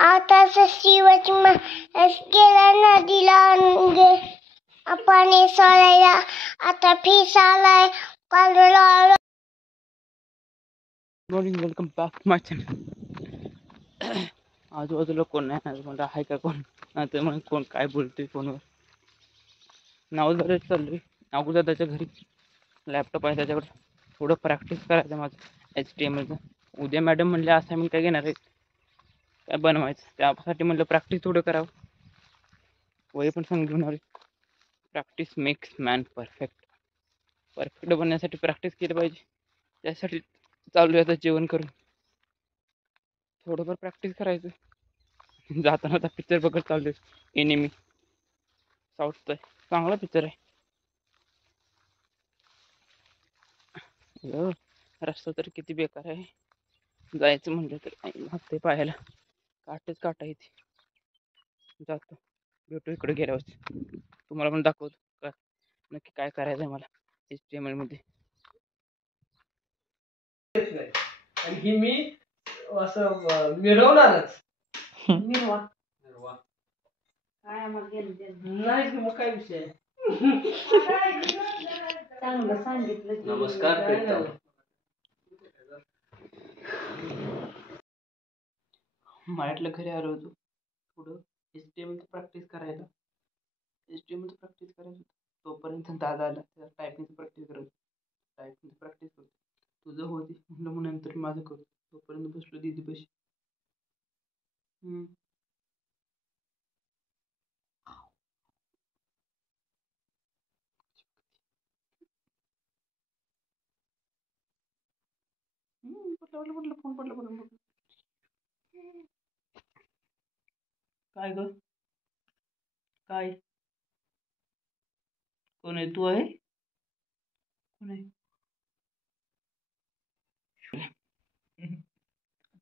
आता शिवच गेला नदीला गे पाणी सोडायला आता फिश आलाय कालवला. Morning welcome back to my channel. आजूबाजूला कोण नाही आज म्हणता आहे का कोण आता मग कोण काय बोलते फोनवर. नावदारात चाललोय नागोदाच्या घरी. लॅपटॉप आहे त्याच्याकडे थोडं प्रॅक्टिस करायचं माझं HTMLचं. उद्या मॅडम म्हणले असाइनमेंट काय घेणार आहे काय बनवायचं त्यासाठी म्हणलं प्रॅक्टिस थोडं करावं. वही पण सांग घेऊन आले. Practice makes man perfect. Perfect बनण्यासाठी प्रॅक्टिस केली पाहिजे. त्यासाठी चालू आहे आता जेवण करून थोडंफार प्रॅक्टिस करायचं. जाताना आता पिक्चर बघत चाललोय एनिमी साऊथचा चांगला पिक्चर आहे. रस्ता तर किती बेकार आहे. जायचं म्हणलं तर मागते पाहायला काटच काटा येते. जातो भेटू इकडे गेल्यावर तुम्हाला पण दाखवतो का नक्की काय करायचं आहे मला HTML मध्ये. आणि ही मी असं मिरवणारच. मिरवा काय नाही मग काय विषय चांगलं सांगितलं. नमस्कार. मराठीला घरी आलो होतो थोडं HTML प्रॅक्टिस करायला. HTML प्रॅक्टिस करायचं तोपर्यंत दादा आला त्याला टायपिंगची प्रॅक्टिस करतो. तुझं होती म्हणलं मग नंतर माझं करतो. तोपर्यंत बसलो दीदी पैसे. पडलं फोन पडलं. काय ग काय कोण आहे तू आहे कोण आहे.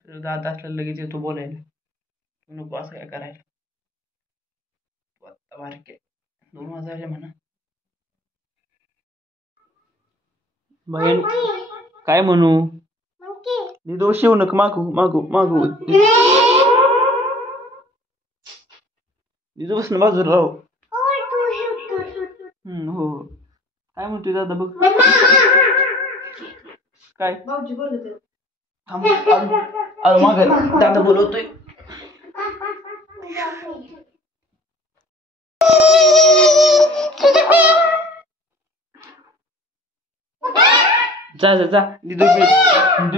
दादा असला लगेच येतो बोलायला. तू नको असं काय करायला. तू आत्ता बारीक आहे 2000 म्हणा. बहीण काय म्हणू दोष येऊ नका मागू दिदू बस ना बाजूला राहू. हो काय म्हणतोय दादा बघ काय भाऊजी बोलतोय. माग दादा बोलवतोय. जा दिदू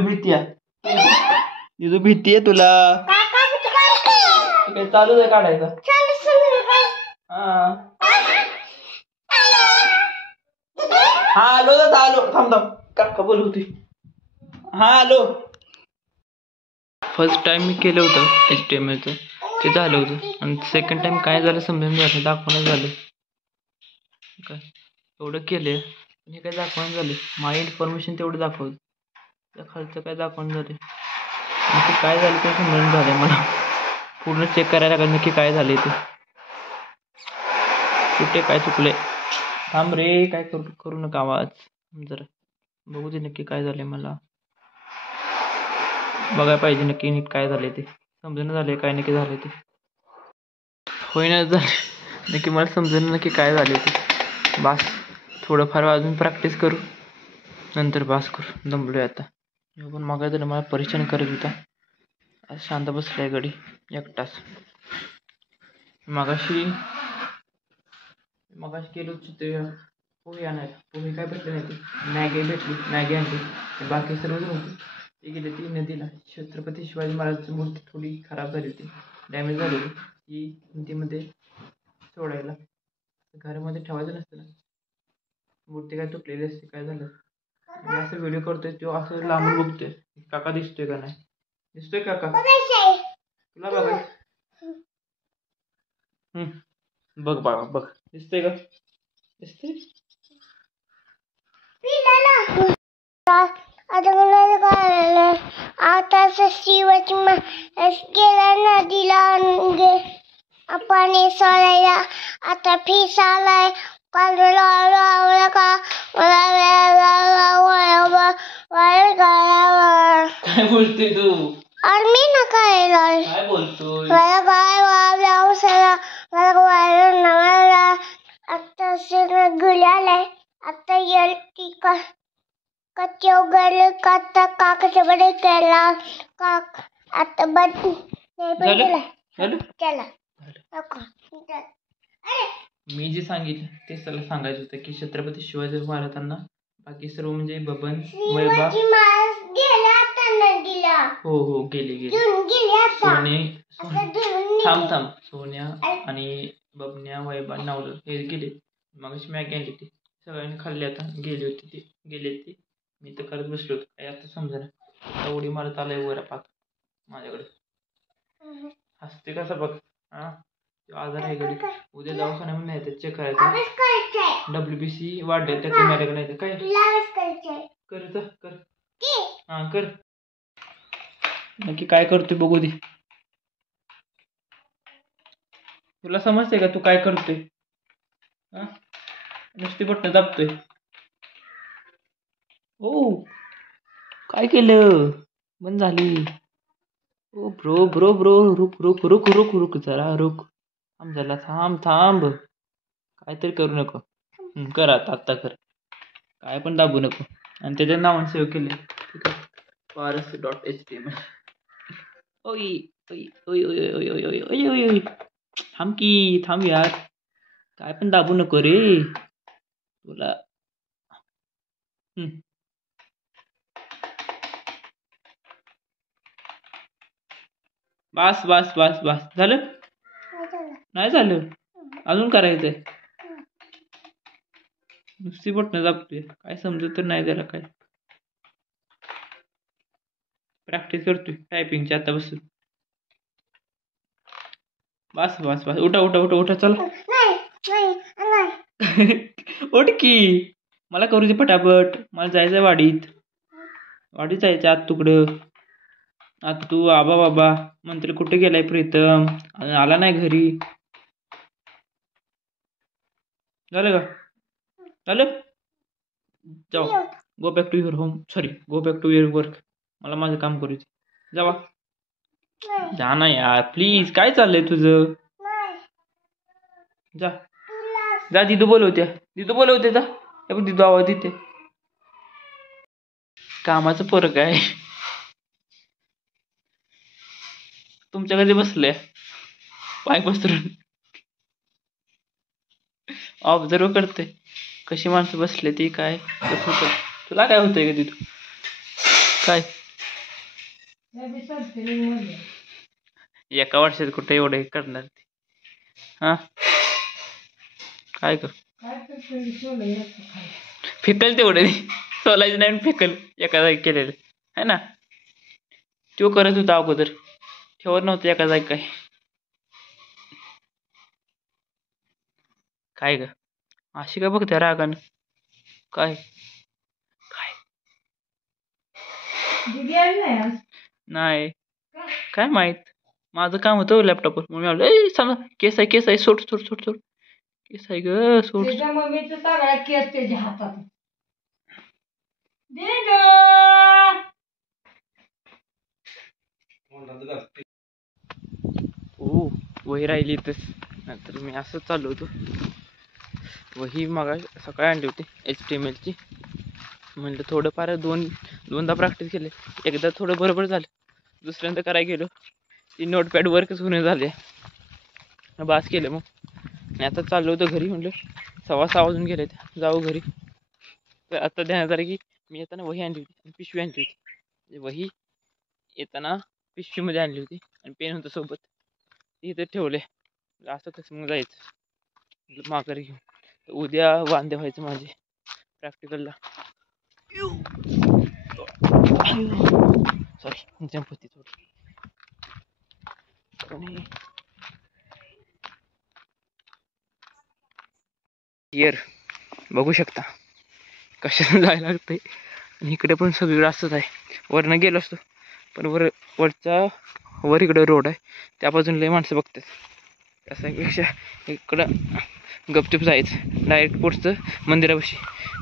भीती आहे तुला. काय चालू आहे काढायचं. हा आलो दादा आलो थांब काका बोलवते. हा आलो. फर्स्ट टाइम मी केलं होतं HTMLचं ते झालं होतं आणि सेकंड टाइम काय झालं समजून झालं दाखवणं झालं. काय एवढं केलं हे काय दाखवणं झालं. माझी इन्फॉर्मेशन तेवढं दाखवलं त्या खालचं काय दाखवणं झालं. नक्की काय झालं ते समजून झालं मला. पूर्ण चेक करायला लागलं नक्की काय झालं ते कुठे काय चुकले. थांब रे काय करू नका आवाज. जरा बघू दे नक्की काय झालंय मला बघायला पाहिजे नक्की नीट काय झालंय ते समजून झालंय काय नक्की झालंय ते होईना झालं नक्की मला समजून नक्की काय झालंय ते. बास थोडंफार अजून प्रॅक्टिस करू नंतर बास करू दमलोय आता. पण मग तर मला परेशान करत होता. आज शांत बसलाय गडी एकटाच. मगाशी केलं ते पोहे आणायला. पोहे काय भेटले नाही ते मॅगी आणली बाकी सर्वच नव्हती. ते गेले ती नदीला. छत्रपती शिवाजी महाराजांची मूर्ती थोडी खराब झाली होती डॅमेज झाली होती ती नदीमध्ये सोडायला. घरामध्ये ठेवायचं नसतं ना मूर्ती काय तुटलेली असते काय झालं. मी असं व्हिडिओ करतोय तो असं लांबून बघतोय काका दिसतोय का नाही. दिसतोय काका तुला बघायचं. बघ बाबा बघ दिसतोय का दिसतोय. आता शिवच गेला नदीला गे पाणी सोडायला आता फिश आलाय कालवला का काय बोलतोय तू और मी ना काय काय बोलतोय? मला काय वावला मला वायरल नवाला आता सण गुलालाय आता येलती का कच्चे उघडले का आता काकाच्या बडे केला काक आता बड नाही पण झालं? केला झालं? केला नको मी जे सांगितलं ते सगळं सांगायचं होतं की छत्रपती शिवाजी महाराजांना बाकी सर्व म्हणजे बबन वैभव शिवाजी महाराज गेले आता नदीला हो गेले घेऊन गेले आता आता धरून थांब सोन्या आणि बबन्या वैभव नावलं हे गेले मग मॅगी आणली ती सगळ्यांनी खाल्ली आता गेले ते मी तर करत बसलो होतो काय आता समजा ना उडी मारत आलाय वर पाक माझ्याकडे हसते कसा बघ हा आजार आहे गडी उद्या दवाखान्यामध्ये नाही तर चेक करायचं WBC वाढले त्या कॅमेऱ्याकडे नाही तर काय कर हा कर नक्की काय करतोय बघू दे तुला समजते का तू काय करतोय हा नुसती बटणं दाबतोय ओ काय केलं बंद झाली ओ ब्रो रुक जरा रुक थांब झाला थांब काहीतरी करू नको कर आता कर काय पण दाबू नको आणि त्याच्या नावाने सेव्ह केले ठीक आहे paras.html ओय थांब यार काय पण दाबू नको रे तुला बस झालं नाही झालं अजून करायचंय नुसती बटणं दाबतोय काय समजत तर नाही जरा काय प्रॅक्टिस करतोय टायपिंगची आता बसून बस उठा चला उठ की मला करू दे पटापट मला जायचंय वाडीत जायचं आत तुकडं आता तू आबा बाबा मंत्री कुठे गेलाय प्रीतम आला नाही घरी झालं जाऊ go back to your home go back to your work मला माझं काम करू दे जावा जा ना यार प्लीज काय चाललंय तुझं जा दिदू बोलवते जा दिदू आवाज देते कामाचं फरक आहे तुमच्या कधी बसले पाय पसरून ऑब्झर्व करते कशी माणसं बसले ती काय तुला काय होतंय का तिथं काय एका वर्षात कुठे एवढे करणार ती हा काय कर फेकल तेवढे सोलायचं नाही फेकल एका जागी केलेलं है ना तो करत होता अगोदर ठेवत नव्हतं एका जागी काय ग अशी काय बघते रागानं काय नाही काय माहित माझं काम होतं लॅपटॉपवर म्हणून मी आलो समजा केस आहे सोड केस आहे ग सोड ओ वही राहिली तर नंतर मी असंच चालू होतो वही मग सकाळी आणली होती HTMLची म्हणलं थोडंफार दोनदा प्रॅक्टिस केली एकदा थोडं बरोबर झालं दुसऱ्यांदा करायला गेलो ती नोटपॅड वर्कच होणे झाले बास केलं मग आणि आता चाललो होतो घरी म्हणलं 6:15 वाजून गेले जाऊ घरी तर आता ध्यानात आलं की मी येताना वही आणली होती आणि पिशवी आणली होती वही येताना पिशवीमध्ये आणली होती आणि पेन होतं सोबत इथे ठेवले असं कसं मग जायचं माघारी घेऊन तर उद्या वांदे व्हायचं माझे प्रॅक्टिकलला सॉरी जंप होती थोडी आणि इयर बघू शकता कशाला जायला लागतंय आणि इकडे पण सगळीकडे असंच आहे वरनं गेलो असतो पण वर इकडं रोड आहे त्या बाजून लय माणसं बघतात त्यापेक्षा इकडं गपचूप जायचं डायरेक्ट पोचतं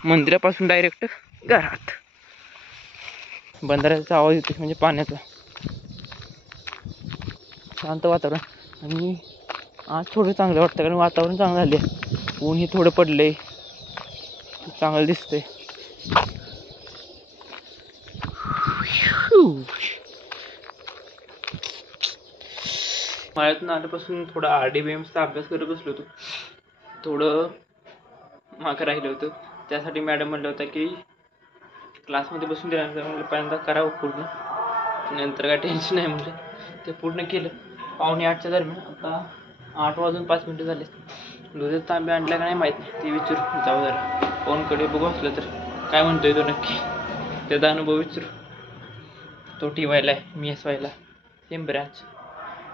मंदिरापासून डायरेक्ट घरात बंधाऱ्याचा आवाज येतो म्हणजे पाण्याचा शांत वातावरण आणि आज थोडं चांगलं वाटतं कारण वातावरण चांगलं झाले. ऊन हे थोडं पडलंय, चांगलं दिसतंय. मळ्यातून आल्यापासून थोडा RDBMचा अभ्यास करत बसलो होतो. थोडं मागं राहिलं होतं, त्यासाठी मॅडम म्हणलं होतं की क्लासमध्ये बसून देणार. म्हटलं पहिल्यांदा करावं पूर्ण, नंतर काय टेन्शन नाही म्हटलं. ते पूर्ण केलं 7:45च्या दरम्यान. आता 8:05 झाले. दुधाचे तांबे आणल्या का नाही माहीत नाही, ते विचारू जाऊ जरा फोनकडे बघू. असलं तर काय म्हणतोय तो नक्की, त्याचा अनुभव विचारू. तो TYला आहे, मी SYला, सेम ब्रँच,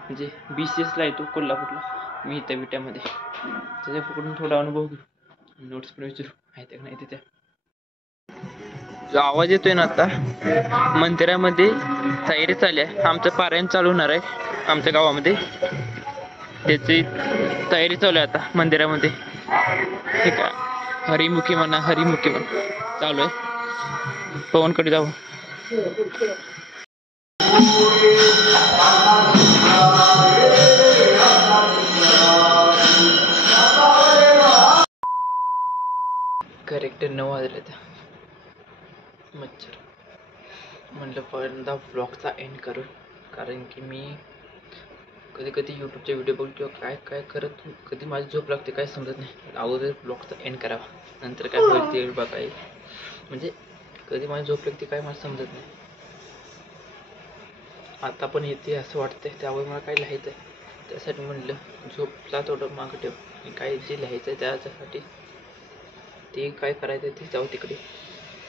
म्हणजे BCSला आहे तो कोल्हापूरला, मी इथं विट्यामध्ये. त्याच्याकडून थोडा अनुभव घेऊ, नोट्स पण विचारू आहेत का नाही तिथे. जो आवाज येतोय ना आता, मंदिरामध्ये तयारी चालली आहे. आमचं पारायण चालू होणार आहे आमच्या गावामध्ये, त्याची तयारी चालू आहे आता मंदिरामध्ये. ठीक आहे, हरिमुखी म्हणा चालू आहे. पवनकडे जाऊ. करेक्ट 9 वाजले तर मच्छर. म्हटलं पहिल्यांदा व्लॉगचा एंड करू, कारण की मी कधी यूट्यूबचे व्हिडिओ बघतो काय काय करत, कधी माझी झोप लागते काय समजत नाही. अगोदर व्लॉगचा एंड करावा, नंतर काय होईल ते बघाय. म्हणजे कधी माझी झोप लागते काय मला समजत नाही. आता पण येते असं वाटतंय, त्यामुळे मला काय लिहायचं आहे. त्यासाठी म्हटलं झोपला थोडं मागं ठेव, काय जे लिहायचं आहे त्याच्यासाठी ते काय करायचं आहे ते जाऊ तिकडे.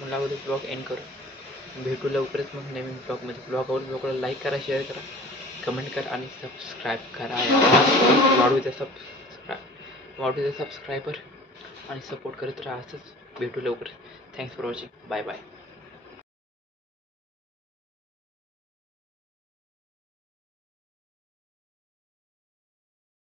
मला अगोदर ब्लॉग एंड करू. भेटू लवकरच मग नवीन ब्लॉगमध्ये. ब्लॉगला लाईक करा, शेअर करा, कमेंट करा आणि सबस्क्राईब करा. वाढू द्या सबस्क्रायबर आणि सपोर्ट करत राहा. असंच भेटू लवकर. Thanks for watching. Bye bye.